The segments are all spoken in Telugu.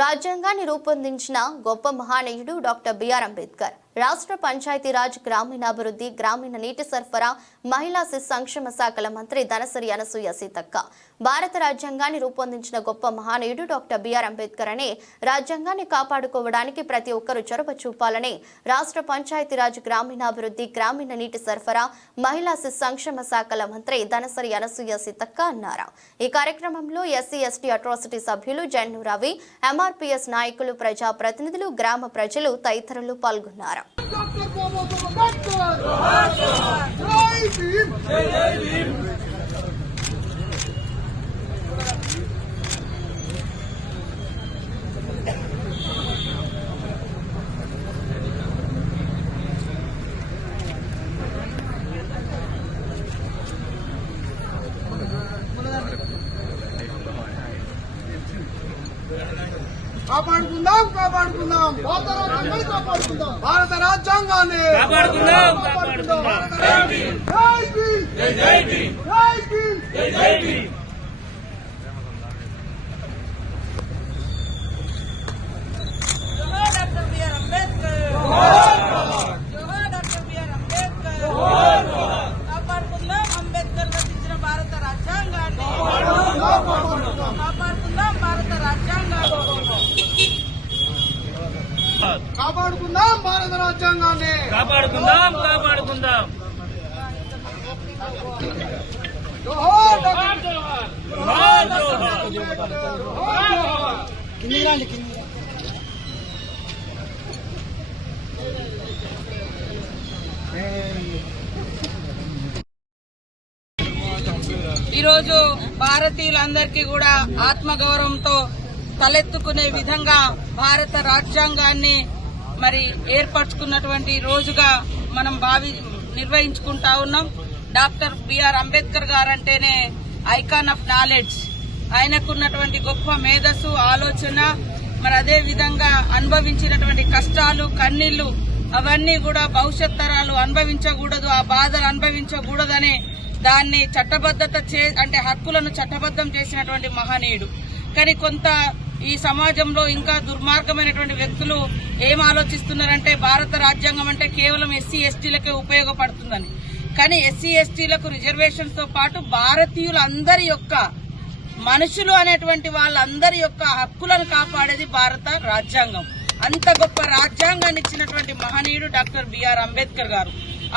రాజ్యాంగాన్ని రూపొందించిన గొప్ప మహానీయుడు డాక్టర్ బిఆర్ అంబేద్కర్ రాష్ట్ర పంచాయతీరాజ్ గ్రామీణాభివృద్ధి గ్రామీణ నీటి సరఫరా మహిళా శిశు సంక్షేమ శాఖల మంత్రి ధనసరి అనసూయ సీతక్క భారత రాజ్యాంగాన్ని రూపొందించిన గొప్ప మహానీయుడు డాక్టర్ బిఆర్ అంబేద్కర్ అని రాజ్యాంగాన్ని కాపాడుకోవడానికి ప్రతి ఒక్కరూ చొరవ చూపాలని రాష్ట్ర పంచాయతీరాజ్ గ్రామీణాభివృద్ధి గ్రామీణ నీటి సరఫరా మహిళా శిశు సంక్షేమ శాఖల మంత్రి ధనసరి అనసూయ సీతక్క అన్నారు ఈ కార్యక్రమంలో ఎస్సీ ఎస్టీ అట్రాసిటీ సభ్యులు జన్ను రవి ఎంఆర్పీఎస్ నాయకులు ప్రజాప్రతినిధులు గ్రామ ప్రజలు తదితరులు పాల్గొన్నారు Yoktur bu Muhammed Yoktur! కాపాడుకుందాం కాపాడుకుందాం భారత రాజ్యాన్ని కాపాడుకుందాం భారత రాజ్యాంగాన్ని కాపాడుకుందాం కాపాడుకుందాం భారత రాజ్యాంగం జై భీమ్ జై భీమ్ జై భీమ్ జై భీమ్ కాపాడుకుందాం భారత రాజ్యాంగాన్ని కాపాడుకుందాం కాపాడుకుందాం ఈరోజు భారతీయులందరికీ కూడా ఆత్మగౌరవంతో తలెత్తుకునే విధంగా భారత రాజ్యాంగాన్ని మరి ఏర్పరచుకున్నటువంటి రోజుగా మనం భావి నిర్వహించుకుంటా ఉన్నాం డాక్టర్ బిఆర్ అంబేద్కర్ గారంటేనే ఐకాన్ ఆఫ్ నాలెడ్జ్ ఆయనకున్నటువంటి గొప్ప మేధస్సు ఆలోచన మరి అదే విధంగా అనుభవించినటువంటి కష్టాలు కన్నీళ్లు అవన్నీ కూడా భవిష్యత్ తరాలు అనుభవించకూడదు ఆ బాధలు అనుభవించకూడదనే దాన్ని చట్టబద్ధత చే అంటే హక్కులను చట్టబద్ధం చేసినటువంటి మహనీయుడు కానీ కొంత ఈ సమాజంలో ఇంకా దుర్మార్గమైనటువంటి వ్యక్తులు ఏం ఆలోచిస్తున్నారంటే భారత రాజ్యాంగం అంటే కేవలం ఎస్సీ ఎస్టీలకే ఉపయోగపడుతుందని కానీ ఎస్సీ ఎస్టీలకు తో పాటు భారతీయులందరి యొక్క మనుషులు అనేటువంటి వాళ్ళందరి యొక్క హక్కులను కాపాడేది భారత రాజ్యాంగం అంత గొప్ప రాజ్యాంగాన్ని ఇచ్చినటువంటి మహనీయుడు డాక్టర్ బిఆర్ అంబేద్కర్ గారు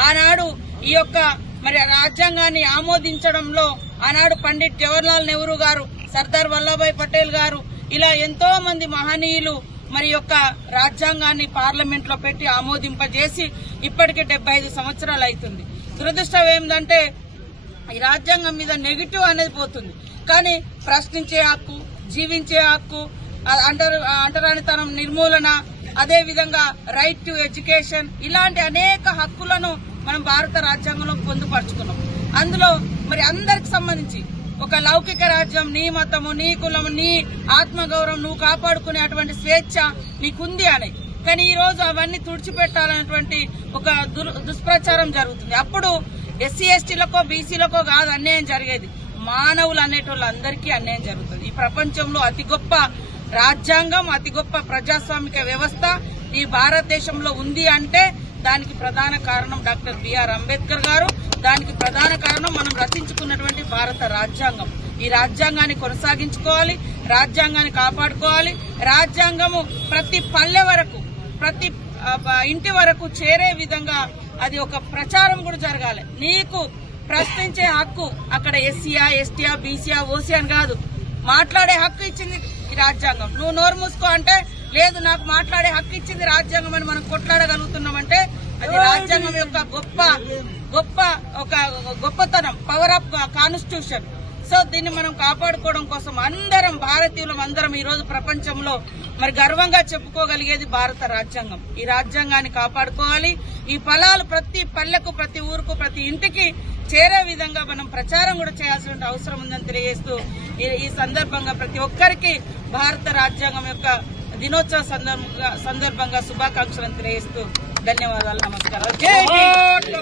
ఆనాడు ఈ యొక్క మరి రాజ్యాంగాన్ని ఆమోదించడంలో ఆనాడు పండిట్ జవహర్లాల్ నెహ్రూ గారు సర్దార్ వల్లభాయ్ పటేల్ గారు ఇలా ఎంతో మంది మహనీయులు మరి యొక్క రాజ్యాంగాన్ని పార్లమెంట్ లో పెట్టి ఆమోదింపజేసి ఇప్పటికే డెబ్బై ఐదు సంవత్సరాలు అవుతుంది దురదృష్టం ఏంటంటే ఈ రాజ్యాంగం మీద నెగిటివ్ అనేది పోతుంది కానీ ప్రశ్నించే హక్కు జీవించే హక్కు అంటరు అంటరానితనం నిర్మూలన అదే విధంగా రైట్ టు ఎడ్యుకేషన్ ఇలాంటి అనేక హక్కులను మనం భారత రాజ్యాంగంలో పొందుపరుచుకున్నాం అందులో మరి అందరికి సంబంధించి ఒక లౌకిక రాజ్యం నీ మతము నీ కులము నీ ఆత్మగౌరవం నువ్వు కాపాడుకునే అటువంటి స్వేచ్ఛ నీకుంది అని కానీ ఈ రోజు అవన్నీ తుడిచిపెట్టాలనేటువంటి ఒక దుష్ప్రచారం జరుగుతుంది అప్పుడు ఎస్సీ ఎస్టీలకో బీసీలకో కాదు అన్యాయం జరిగేది మానవులు అనేటోళ్ళందరికీ అన్యాయం జరుగుతుంది ఈ ప్రపంచంలో అతి గొప్ప రాజ్యాంగం అతి గొప్ప ప్రజాస్వామిక వ్యవస్థ ఈ భారతదేశంలో ఉంది అంటే దానికి ప్రధాన కారణం డాక్టర్ బిఆర్ అంబేద్కర్ గారు దానికి ప్రధాన కారణం మనం రచించుకున్నటువంటి భారత రాజ్యాంగం ఈ రాజ్యాంగాన్ని కొనసాగించుకోవాలి రాజ్యాంగాన్ని కాపాడుకోవాలి రాజ్యాంగము ప్రతి పల్లె వరకు ప్రతి ఇంటి వరకు చేరే విధంగా అది ఒక ప్రచారం కూడా జరగాలి నీకు ప్రశ్నించే హక్కు అక్కడ ఎస్సీయా ఎస్టీయా బీసీయా ఓసీ అని కాదు మాట్లాడే హక్కు ఇచ్చింది ఈ రాజ్యాంగం నువ్వు నోరు మూసుకో అంటే లేదు నాకు మాట్లాడే హక్కు ఇచ్చింది రాజ్యాంగం అని మనం కొట్లాడగలుగుతున్నామంటే అది రాజ్యాంగం యొక్క గొప్ప గొప్ప ఒక గొప్పతనం పవర్ ఆఫ్ కాన్స్టిట్యూషన్ సో దీన్ని మనం కాపాడుకోవడం కోసం అందరం భారతీయులం అందరం ఈ రోజు ప్రపంచంలో మరి గర్వంగా చెప్పుకోగలిగేది భారత రాజ్యాంగం ఈ రాజ్యాంగాన్ని కాపాడుకోవాలి ఈ ఫలాలు ప్రతి పల్లెకు ప్రతి ఊరుకు ప్రతి ఇంటికి చేరే విధంగా మనం ప్రచారం కూడా చేయాల్సిన అవసరం ఉందని తెలియజేస్తూ ఈ సందర్భంగా ప్రతి ఒక్కరికి భారత రాజ్యాంగం యొక్క దినోత్సవ సందర్భంగా శుభాకాంక్షలను తెలియజేస్తూ ధన్యవాదాలు నమస్కారాలు